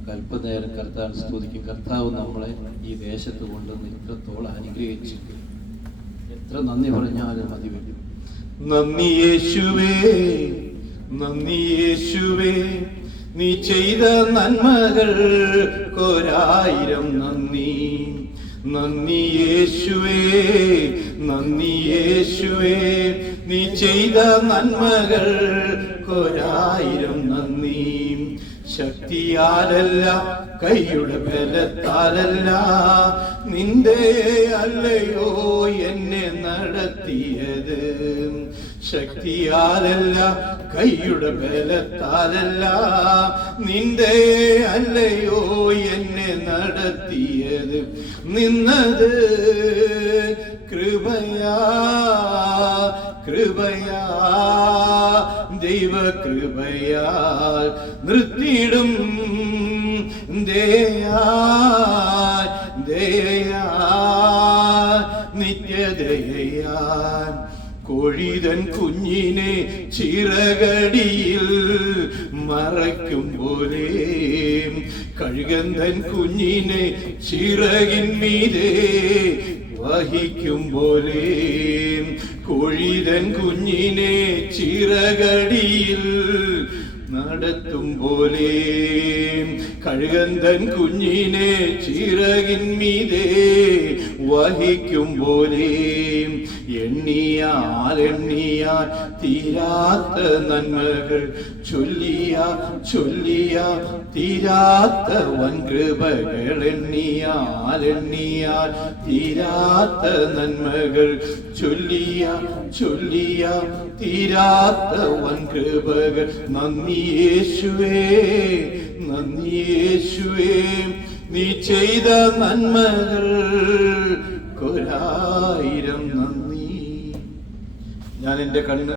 നമുക്ക് അല്പനേരം കർത്താവ് സ്തുതിക്കും. കർത്താവ് നമ്മളെ ഈ ദേശത്ത് കൊണ്ടുവന്ന് ഇത്രത്തോളം അനുഗ്രഹിച്ചു. എത്ര നന്ദി പറഞ്ഞാലും മതി വരും. നന്ദി യേശുവേ, നന്ദി യേശുവേ, നീ ചെയ്ത നന്മകൾക്കൊരായിരം നന്ദി. നന്ദി യേശുവേ, നന്ദി യേശുവേ, നീ ചെയ്ത നന്മകൾക്കൊരായിരം നന്ദി. ശക്തിയാലല്ല, കൈയുടെ ബലത്താലല്ല, നിന്റെ അല്ലയോ എന്നെ നടത്തിയത്. ശക്തിയാലല്ല, കൈയുടെ ബലത്താലല്ല, നിന്റെ അല്ലയോ എന്നെ നടത്തിയത്. നിന്നത് കൃപയാ, കൃപയാ, ദൈവകൃപയാൽ നിർത്തിയിടും ദയാ, ദയാ, നിത്യദയാൽ. കോഴിതൻ കുഞ്ഞിനെ ചിറകടിയിൽ മറയ്ക്കും പോലെ, കഴുകന്തൻ കുഞ്ഞിനെ ചിറകിൻ മീതെ വഹിക്കും പോലെ, കോഴിതൻ കുഞ്ഞിനെ ചിറകടിയിൽ നടത്തും പോലെ, കഴുകന്തൻ കുഞ്ഞിനെ ചിറകിൻ മീതെ വഹിക്കും പോലെ, എണ്ണിയാൽ എണ്ണിയാൽ തീരാത്ത നന്മകൾ, ചൊല്ലിയ ചൊല്ലിയ തീരാത്ത വൻകൃപകൾ, എണ്ണിയാൽ എണ്ണിയാൽ തീരാത്ത നന്മകൾ, ചൊല്ലിയ ചൊല്ലിയ തീരാത്ത വൻകൃപകൾ. നന്ദി യേശുവേ, നന്ദി യേശുവേ, നീ ചെയ്ത നന്മകൾക്കൊരായിരം നന്ദി. ഞാൻ എൻ്റെ കണ്ണ്